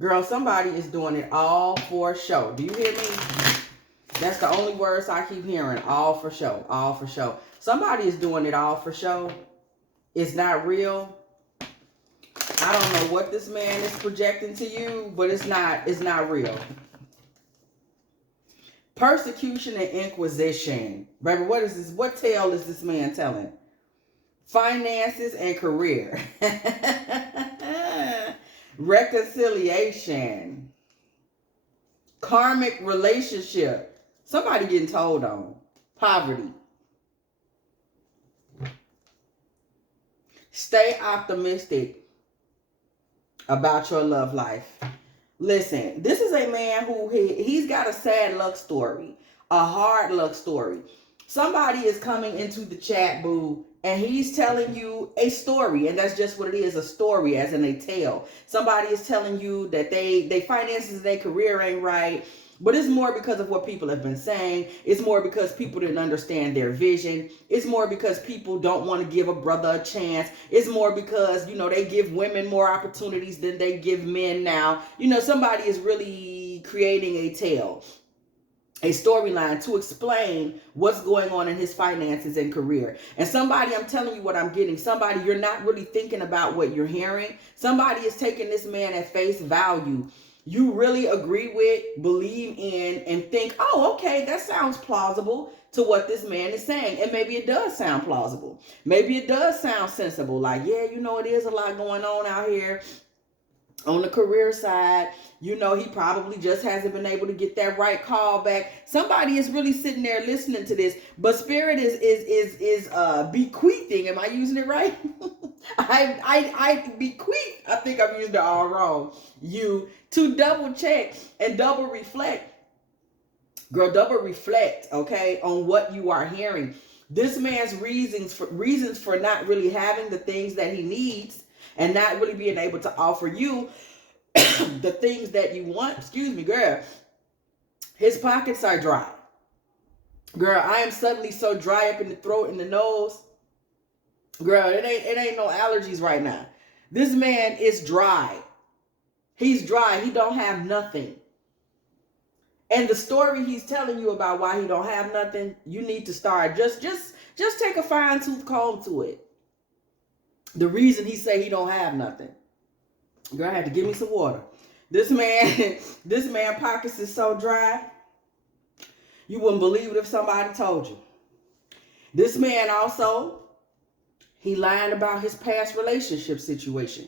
Girl, somebody is doing it all for show. Do you hear me? That's the only words I keep hearing. All for show. All for show. Somebody is doing it all for show. It's not real. I don't know what this man is projecting to you, but it's not real. Persecution and inquisition. Baby, what is this? What tale is this man telling? Finances and career. Reconciliation. Karmic relationship. Somebody getting told on. Poverty. Stay optimistic about your love life. Listen, this is a man who he's got a sad luck story, a hard luck story. Somebody is coming into the chat, boo, and he's telling you a story, and that's just what it is, a story, as in a tale. Somebody is telling you that they finances, their career ain't right, but it's more because of what people have been saying. It's more because people didn't understand their vision. It's more because people don't want to give a brother a chance. It's more because, they give women more opportunities than they give men now. Somebody is really creating a tale, a storyline to explain what's going on in his finances and career. And somebody, I'm telling you what I'm getting. Somebody, you're not really thinking about what you're hearing. Somebody is taking this man at face value. You really agree with, believe in, and think, oh, okay, that sounds plausible to what this man is saying. And maybe it does sound plausible. Maybe it does sound sensible. Like, yeah, it is a lot going on out here on the career side. He probably just hasn't been able to get that right call back. Somebody is really sitting there listening to this, but Spirit is bequeathing. Am I using it right? I bequeath. I think I'm using it all wrong. You to double check and double reflect. Girl, double reflect, okay, on what you are hearing. This man's reasons for not really having the things that he needs and not really being able to offer you the things that you want. Excuse me, girl. His pockets are dry. Girl, I am suddenly so dry up in the throat and the nose. Girl, it ain't no allergies right now. This man is dry. He's dry. He don't have nothing. And the story he's telling you about why he don't have nothing, you need to start just take a fine-tooth comb to it. The reason he say he don't have nothing. Girl, I had to give me some water. This man pockets is so dry, you wouldn't believe it if somebody told you. This man also, he lying about his past relationship situation.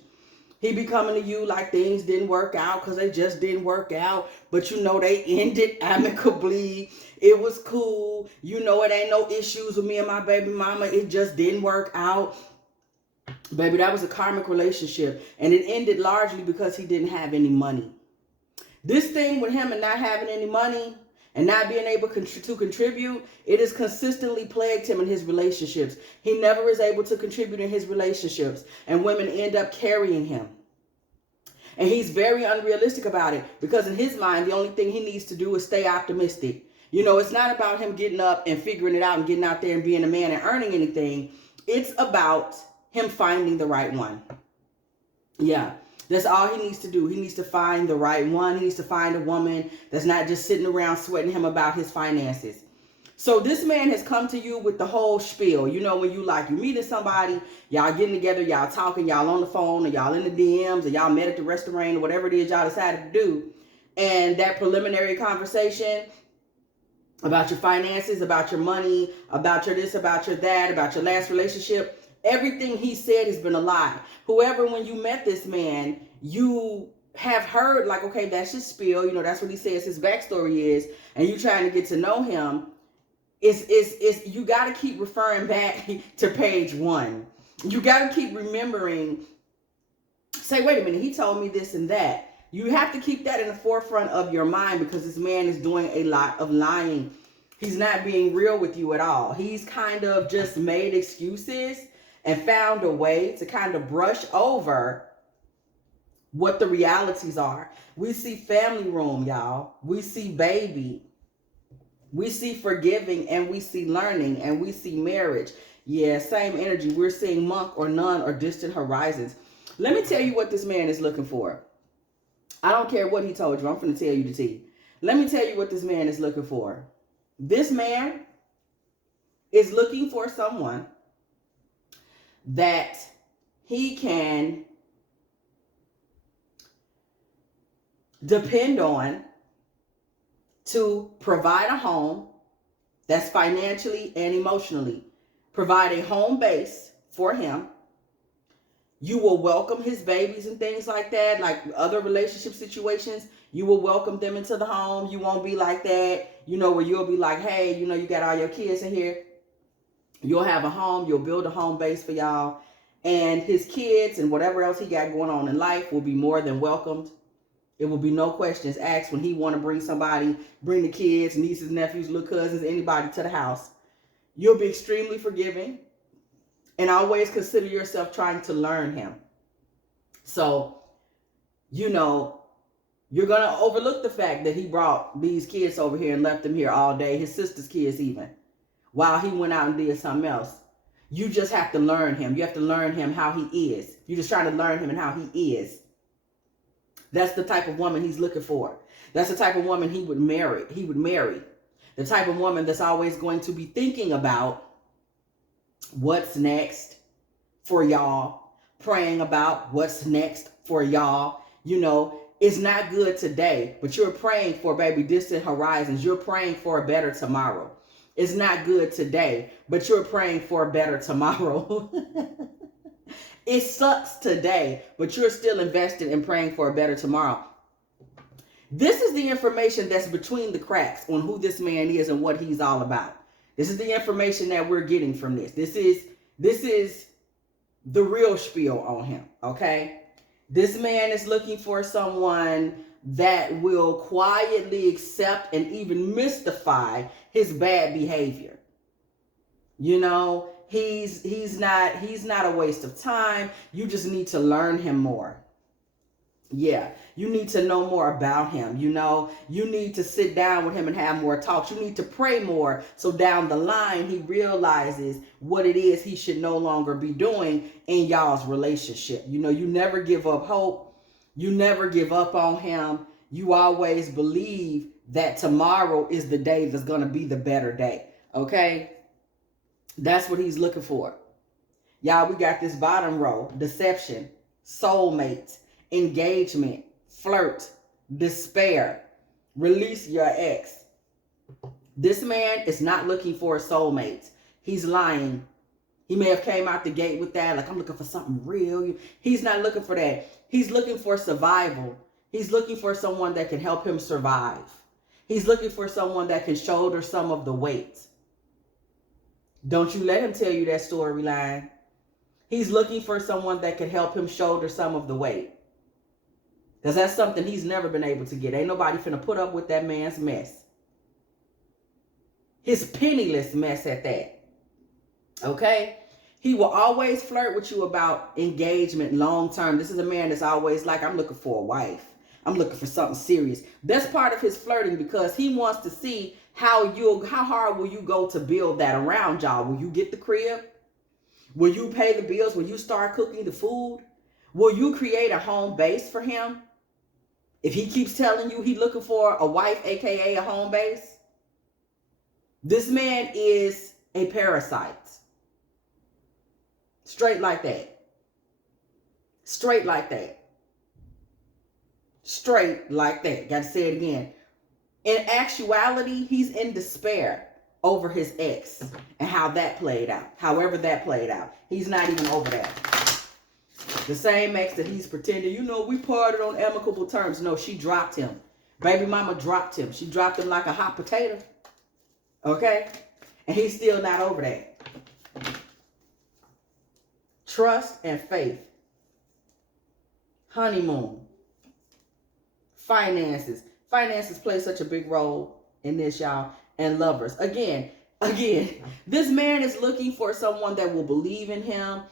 He be coming to you like things didn't work out because they just didn't work out. But they ended amicably. It was cool. It ain't no issues with me and my baby mama. It just didn't work out. Baby, that was a karmic relationship. And it ended largely because he didn't have any money. This thing with him and not having any money and not being able to contribute, it has consistently plagued him in his relationships. He never is able to contribute in his relationships, and women end up carrying him. And he's very unrealistic about it because in his mind, the only thing he needs to do is stay optimistic. It's not about him getting up and figuring it out and getting out there and being a man and earning anything. It's about him finding the right one. Yeah. That's all he needs to do. He needs to find the right one. He needs to find a woman that's not just sitting around sweating him about his finances. So this man has come to you with the whole spiel. When you meeting somebody, y'all getting together, y'all talking, y'all on the phone, or y'all in the DMs, or y'all met at the restaurant, or whatever it is y'all decided to do. And that preliminary conversation about your finances, about your money, about your this, about your that, about your last relationship, everything he said has been a lie. Whoever, when you met this man, you have heard like, okay, that's his spiel. That's what he says his backstory is. And you trying to get to know him. You got to keep referring back to page 1. You got to keep remembering, say, wait a minute, he told me this and that. You have to keep that in the forefront of your mind because this man is doing a lot of lying. He's not being real with you at all. He's kind of just made excuses and found a way to kind of brush over what the realities are. We see family room, y'all. We see baby. We see forgiving, and we see learning, and we see marriage. Yeah, same energy. We're seeing monk or none or distant horizons. Let me tell you what this man is looking for. I don't care what he told you. I'm going to tell you the tea. Let me tell you what this man is looking for. This man is looking for someone that he can depend on to provide a home that's financially and emotionally, provide a home base for him. You will welcome his babies and things like that, like other relationship situations. You will welcome them into the home. You won't be like that, where you'll be like, hey, you got all your kids in here. You'll have a home. You'll build a home base for y'all. And his kids and whatever else he got going on in life will be more than welcomed. It will be no questions asked when he want to bring somebody, bring the kids, nieces, nephews, little cousins, anybody to the house. You'll be extremely forgiving and always consider yourself trying to learn him. So, you're going to overlook the fact that he brought these kids over here and left them here all day, his sister's kids even, while he went out and did something else. You just have to learn him. You have to learn him how he is. You're just trying to learn him and how he is. That's the type of woman he's looking for. That's the type of woman he would marry. The type of woman that's always going to be thinking about what's next for y'all, praying about what's next for y'all. It's not good today, but you're praying for, baby, distant horizons. You're praying for a better tomorrow. It's not good today, but you're praying for a better tomorrow. It sucks today, but you're still invested in praying for a better tomorrow. This is the information that's between the cracks on who this man is and what he's all about. This is the information that we're getting from this. This is the real spiel on him, okay? This man is looking for someone that will quietly accept and even mystify his bad behavior. He's not a waste of time. You just need to learn him more. Yeah, you need to know more about him. You need to sit down with him and have more talks. You need to pray more so down the line he realizes what it is he should no longer be doing in y'all's relationship. You never give up hope. You never give up on him. You always believe that tomorrow is the day that's going to be the better day. Okay? That's what he's looking for. Y'all, we got this bottom row: deception, soulmate, engagement, flirt, despair, release your ex. This man is not looking for a soulmate. He's lying. He may have came out the gate with that, like, I'm looking for something real. He's not looking for that. He's looking for survival. He's looking for someone that can help him survive. He's looking for someone that can shoulder some of the weight. Don't you let him tell you that storyline. He's looking for someone that can help him shoulder some of the weight. Because that's something he's never been able to get. Ain't nobody finna put up with that man's mess. His penniless mess at that. Okay? He will always flirt with you about engagement long term. This is a man that's always like, I'm looking for a wife. I'm looking for something serious. That's part of his flirting, because he wants to see how hard will you go to build that around y'all. Will you get the crib? Will you pay the bills? Will you start cooking the food? Will you create a home base for him? If he keeps telling you he's looking for a wife, aka a home base, this man is a parasite. Straight like that. Straight like that. Straight like that. Got to say it again. In actuality, he's in despair over his ex and how that played out. However that played out. He's not even over that. The same ex that he's pretending, we parted on amicable terms. No, she dropped him. Baby mama dropped him. She dropped him like a hot potato. Okay? And he's still not over that. Trust and faith. Honeymoon. Finances. Finances play such a big role in this, y'all. And lovers. Again, this man is looking for someone that will believe in him,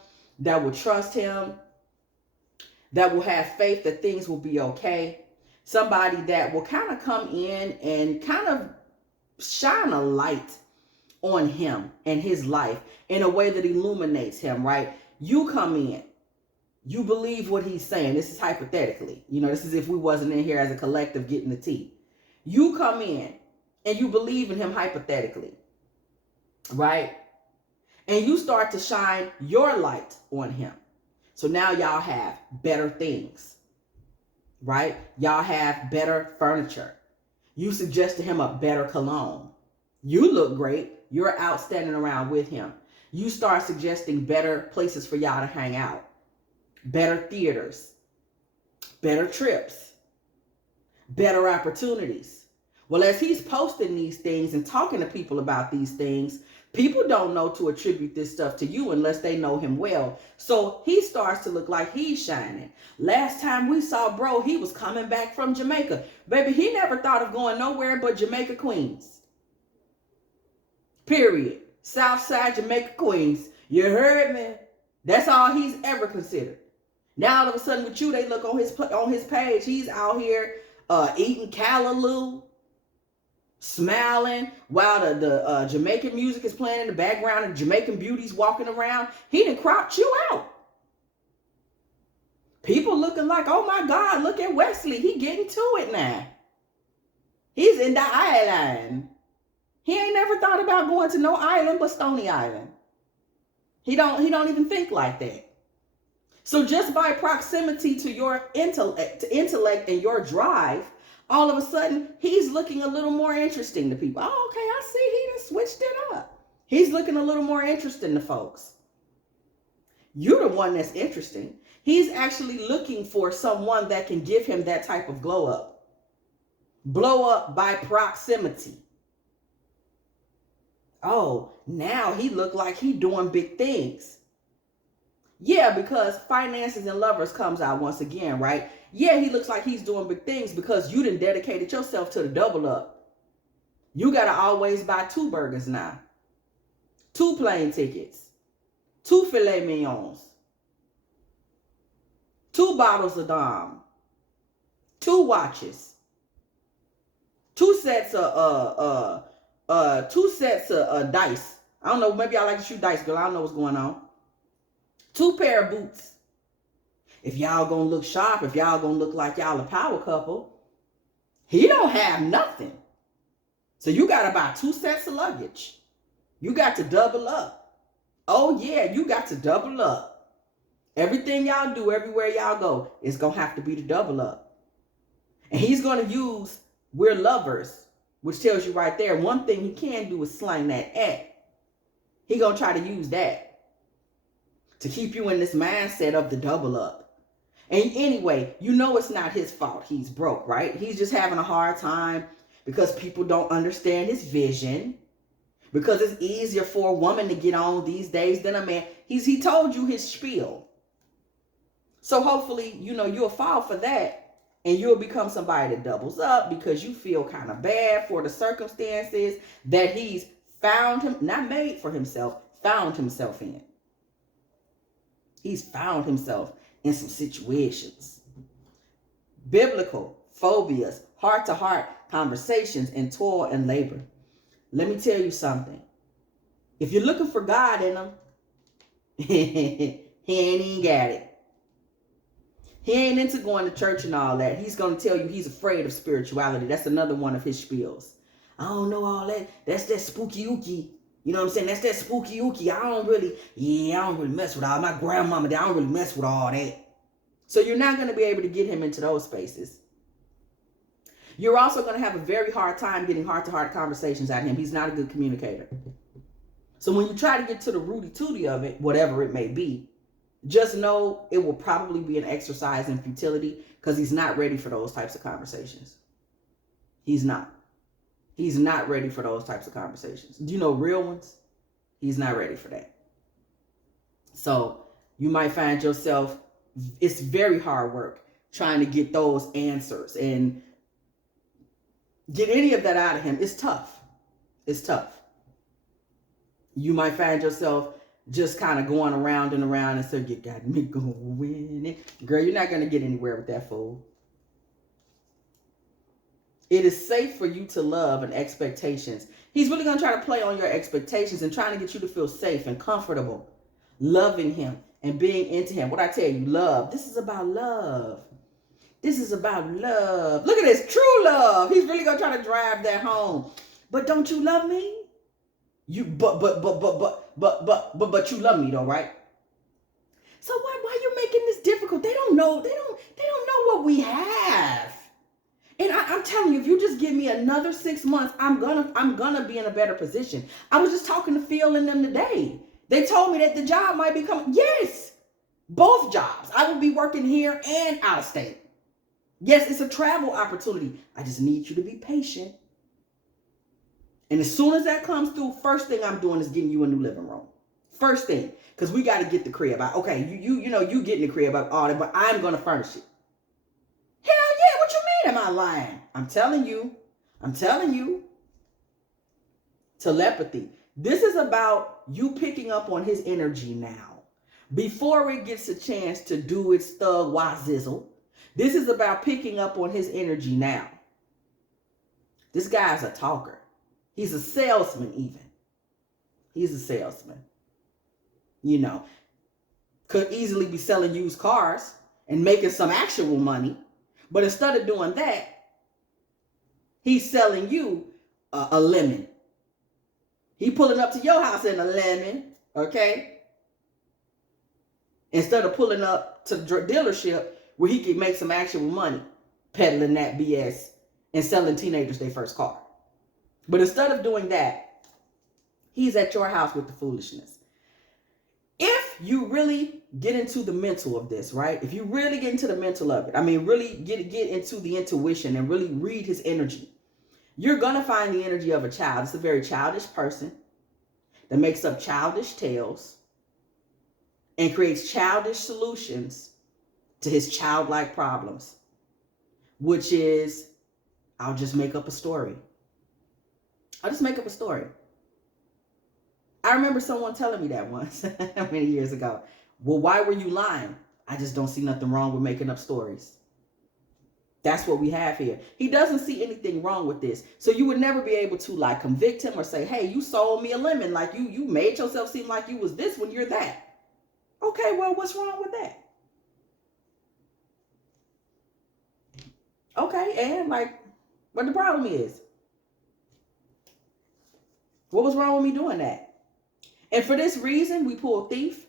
that will trust him, that will have faith that things will be okay. Somebody that will kind of come in and kind of shine a light on him and his life in a way that illuminates him, right? You come in. You believe what he's saying. This is hypothetically. This is if we wasn't in here as a collective getting the tea. You come in and you believe in him hypothetically, right? And you start to shine your light on him. So now y'all have better things, right? Y'all have better furniture. You suggest to him a better cologne. You look great. You're out standing around with him. You start suggesting better places for y'all to hang out. Better theaters, better trips, better opportunities. Well, as he's posting these things and talking to people about these things, people don't know to attribute this stuff to you unless they know him well. So he starts to look like he's shining. Last time we saw bro, he was coming back from Jamaica. Baby, he never thought of going nowhere but Jamaica, Queens. Period. Southside Jamaica, Queens. You heard me? That's all he's ever considered. Now all of a sudden with you, they look on his page. He's out here eating callaloo, smiling while the Jamaican music is playing in the background and Jamaican beauties walking around. He done cropped you out. People looking like, oh my God, look at Wesley. He getting to it now. He's in the island. He ain't never thought about going to no island but Stony Island. He don't even think like that. So just by proximity to your intellect and your drive, all of a sudden, he's looking a little more interesting to people. Oh, okay, I see he done switched it up. He's looking a little more interesting to folks. You're the one that's interesting. He's actually looking for someone that can give him that type of glow up. Blow up by proximity. Oh, now he look like he doing big things. Yeah, because finances and lovers comes out once again, right? Yeah, he looks like he's doing big things because you done dedicated yourself to the double up. You got to always buy 2 burgers now. 2 plane tickets. 2 filet mignons. 2 bottles of Dom. 2 watches. 2 sets of dice. I don't know, maybe I like to shoot dice, girl. I don't know what's going on. 2 pair of boots. If y'all gonna look sharp, if y'all gonna look like y'all a power couple, he don't have nothing. So you gotta buy 2 sets of luggage. You got to double up. Oh yeah, you got to double up. Everything y'all do, everywhere y'all go, is gonna have to be the double up. And he's gonna use we're lovers, which tells you right there, one thing he can do is slang that at. He gonna try to use that to keep you in this mindset of the double up. And anyway, you know it's not his fault he's broke, right? He's just having a hard time because people don't understand his vision. Because it's easier for a woman to get on these days than a man. He told you his spiel. So hopefully, you'll fall for that and you'll become somebody that doubles up because you feel kind of bad for the circumstances that he's not made for himself, found himself in. He's found himself in some situations. Biblical phobias, heart-to-heart conversations, and toil and labor. Let me tell you something. If you're looking for God in him, he ain't even got it. He ain't into going to church and all that. He's going to tell you he's afraid of spirituality. That's another one of his spiels. I don't know all that. That's that spooky ookie. You know what I'm saying? That's that spooky ookie. I don't really mess with all. My grandmama, I don't really mess with all that. So you're not going to be able to get him into those spaces. You're also going to have a very hard time getting heart-to-heart conversations out of him. He's not a good communicator. So when you try to get to the rooty-tooty of it, whatever it may be, just know it will probably be an exercise in futility because he's not ready for those types of conversations. He's not. He's not ready for those types of conversations. Do you know real ones? He's not ready for that. So you might find yourself, it's very hard work trying to get those answers and get any of that out of him. It's tough. It's tough. You might find yourself just kind of going around and around and say, you got me going. Girl, you're not going to get anywhere with that fool. It is safe for you to love and expectations. He's really going to try to play on your expectations and trying to get you to feel safe and comfortable, loving him, and being into him. What I tell you, love. This is about love. This is about love. Look at this, true love. He's really gonna try to drive that home. But don't you love me? You but you love me though, right? So why you making this difficult? They don't know. They don't know what we have. And I'm telling you, if you just give me another 6 months, I'm gonna be in a better position. I was just talking to Phil and them today. They told me that the job might be coming. Yes, both jobs. I will be working here and out of state. Yes, it's a travel opportunity. I just need you to be patient. And as soon as that comes through, first thing I'm doing is getting you a new living room. First thing, because we got to get the crib out. Okay, you know you getting the crib out all that, but I'm gonna furnish it. Hell yeah, what you mean? Am I lying? I'm telling you. Telepathy. This is about you picking up on his energy now. Before it gets a chance to do its thug wazizzle, this is about picking up on his energy now. This guy's a talker. He's a salesman even. He's a salesman. You know, could easily be selling used cars and making some actual money. But instead of doing that, he's selling you a lemon. He pulling up to your house in a lemon, okay? Instead of pulling up to the dealership where he can make some actual money peddling that BS and selling teenagers their first car. But instead of doing that, he's at your house with the foolishness. If you really get into the mental of this, right? If you really get into the mental of it, I mean, really get into the intuition and really read his energy, you're going to find the energy of a child. It's a very childish person that makes up childish tales and creates childish solutions to his childlike problems, which is, I'll just make up a story. I'll just make up a story. I remember someone telling me that once, many years ago. Well, why were you lying? I just don't see nothing wrong with making up stories. That's what we have here. He doesn't see anything wrong with this. So you would never be able to like convict him or say, hey, you sold me a lemon. Like you made yourself seem like you was this when you're that. Okay, well, what's wrong with that? Okay, and like what the problem is? What was wrong with me doing that? And for this reason, we pull thief.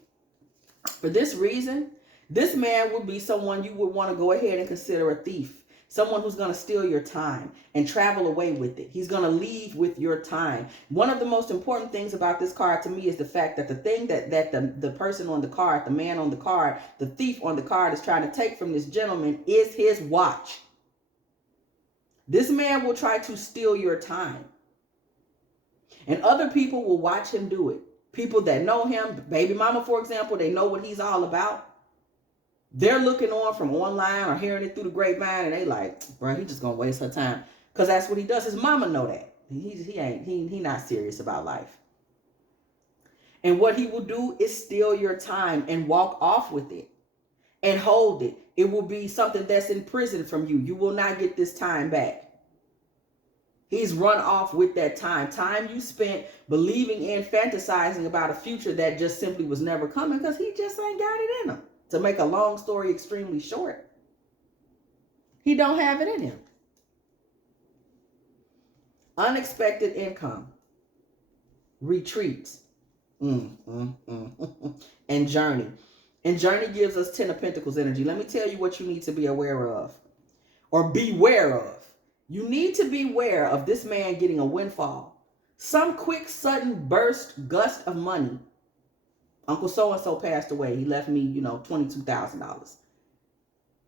For this reason, this man would be someone you would want to go ahead and consider a thief. Someone who's going to steal your time and travel away with it. He's going to leave with your time. One of the most important things about this card to me is the fact that the thing that the person on the card, the man on the card, the thief on the card is trying to take from this gentleman is his watch. This man will try to steal your time. And other people will watch him do it. People that know him, baby mama, for example, they know what he's all about. They're looking on from online or hearing it through the grapevine, and they like, bro, he just gonna waste her time, because that's what he does. His mama know that he not serious about life. And what he will do is steal your time and walk off with it and hold it. It will be something that's in prison from you. You will not get this time back. He's run off with that time. Time you spent believing and fantasizing about a future that just simply was never coming because he just ain't got it in him. To make a long story extremely short, he don't have it in him. Unexpected income, retreats, and journey. And journey gives us 10 of Pentacles energy. Let me tell you what you need to be aware of or beware of. You need to beware of this man getting a windfall. Some quick, sudden burst, gust of money. Uncle so-and-so passed away. He left me, $22,000.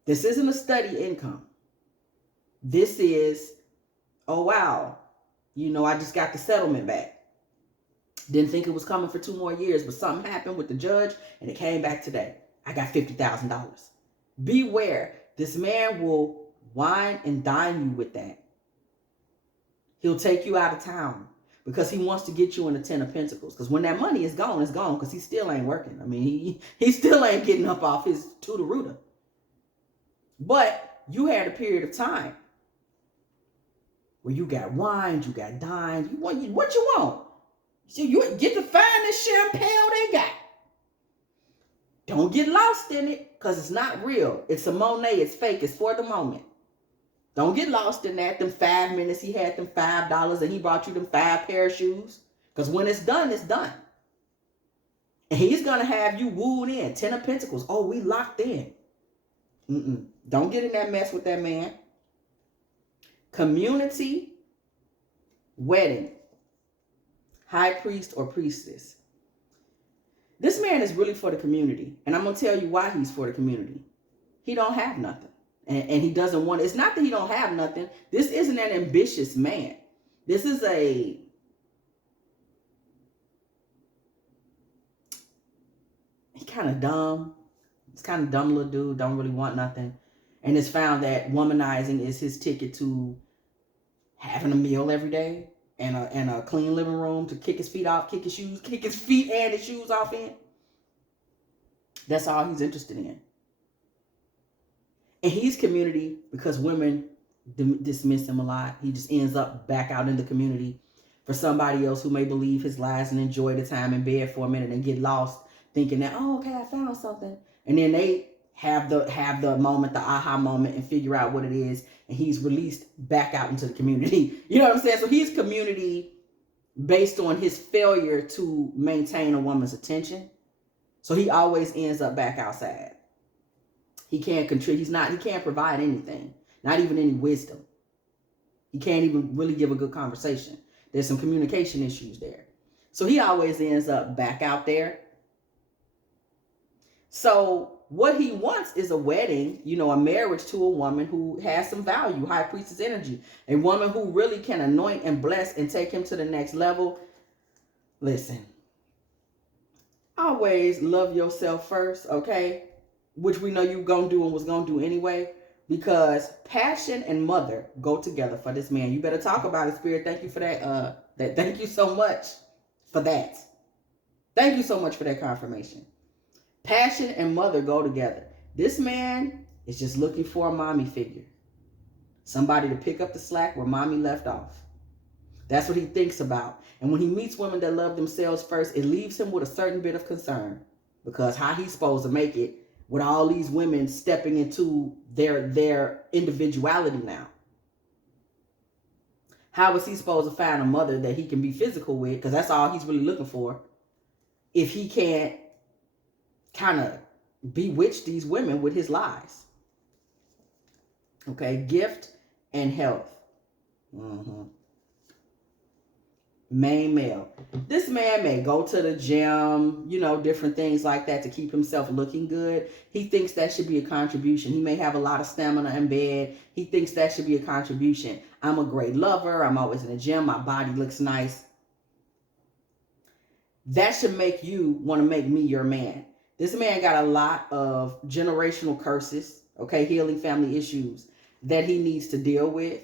This isn't a steady income. This is, oh, wow. I just got the settlement back. Didn't think it was coming for 2 more years, but something happened with the judge and it came back today. I got $50,000. Beware. This man will wine and dine you with that. He'll take you out of town because he wants to get you in the 10 of Pentacles. Because when that money is gone, it's gone because he still ain't working. I mean, he still ain't getting up off his tutor-rooter. But you had a period of time where you got wine, you got dined. What you want? So you get the finest champagne they got. Don't get lost in it, because it's not real. It's a Monet. It's fake. It's for the moment. Don't get lost in that. Them 5 minutes he had them $5 and he brought you them 5 pair of shoes. Because when it's done, it's done. And he's going to have you wooed in. 10 of Pentacles. Oh, we locked in. Don't get in that mess with that man. Community, wedding, high priest or priestess. This man is really for the community. And I'm going to tell you why he's for the community. He don't have nothing. And he doesn't want, it's not that he don't have nothing. This isn't an ambitious man. This is he kind of dumb. It's kind of dumb little dude, don't really want nothing. And it's found that womanizing is his ticket to having a meal every day and a clean living room to kick his feet off, kick his feet and his shoes off in. That's all he's interested in. And he's community because women dismiss him a lot. He just ends up back out in the community for somebody else who may believe his lies and enjoy the time in bed for a minute and get lost thinking that, oh, okay, I found something. And then they have the moment, the aha moment, and figure out what it is. And he's released back out into the community. You know what I'm saying? So he's community based on his failure to maintain a woman's attention. So he always ends up back outside. He can't contribute. He can't provide anything, not even any wisdom. He can't even really give a good conversation. There's some communication issues there. So he always ends up back out there. So what he wants is a wedding, a marriage to a woman who has some value, high priestess energy, a woman who really can anoint and bless and take him to the next level. Listen, always love yourself first, okay? Which we know you're going to do and was going to do anyway, because passion and mother go together for this man. You better talk about it, Spirit. Thank you for that. Thank you so much for that. Thank you so much for that confirmation. Passion and mother go together. This man is just looking for a mommy figure. Somebody to pick up the slack where mommy left off. That's what he thinks about. And when he meets women that love themselves first, it leaves him with a certain bit of concern. Because how he's supposed to make it with all these women stepping into their individuality now? How is he supposed to find a mother that he can be physical with? Because that's all he's really looking for. If he can't kind of bewitch these women with his lies. Okay, gift and health. Main male. This man may go to the gym, different things like that to keep himself looking good. He thinks that should be a contribution. He may have a lot of stamina in bed. He thinks that should be a contribution. I'm a great lover. I'm always in the gym. My body looks nice. That should make you want to make me your man. This man got a lot of generational curses, okay, healing family issues that he needs to deal with.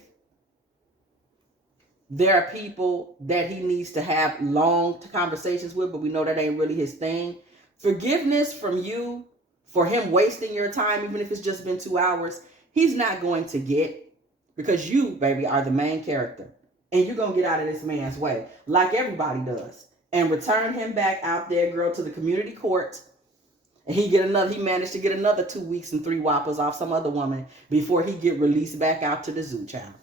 There are people that he needs to have long conversations with, but we know that ain't really his thing. Forgiveness from you for him wasting your time, even if it's just been 2 hours, he's not going to get, because you, baby, are the main character. And you're going to get out of this man's way, like everybody does, and return him back out there, girl, to the community court. And he managed to get another 2 weeks and 3 whoppers off some other woman before he get released back out to the zoo, child.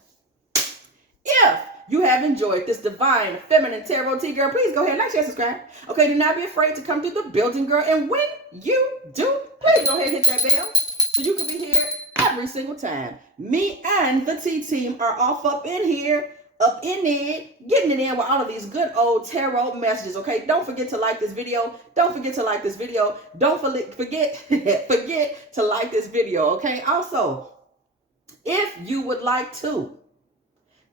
If you have enjoyed this divine feminine tarot tea, girl, please go ahead, like, share, subscribe. Okay, do not be afraid to come through the building, girl. And when you do, please go ahead and hit that bell so you can be here every single time. Me and the T team are off up in here, up in it, getting it in with all of these good old tarot messages, okay? Don't forget to like this video. Don't forget to like this video. Don't forget to like this video, okay? Also, if you would like to,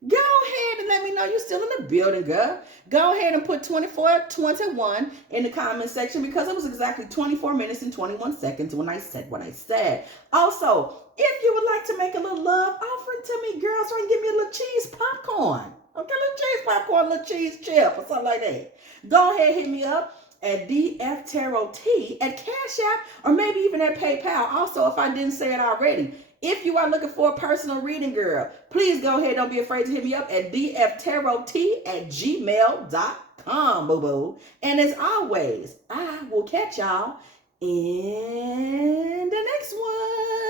go ahead and let me know you're still in the building, girl. Go ahead and put 2421 in the comment section, because it was exactly 24 minutes and 21 seconds when I said what I said. Also, if you would like to make a little love offering to me, girl, so you can give me a little cheese popcorn. Okay, little cheese popcorn, little cheese chip or something like that. Go ahead, hit me up at dftarottea at Cash App, or maybe even at PayPal. Also, if I didn't say it already, if you are looking for a personal reading, girl, please go ahead. Don't be afraid to hit me up at dftarottea at gmail.com, boo-boo. And as always, I will catch y'all in the next one.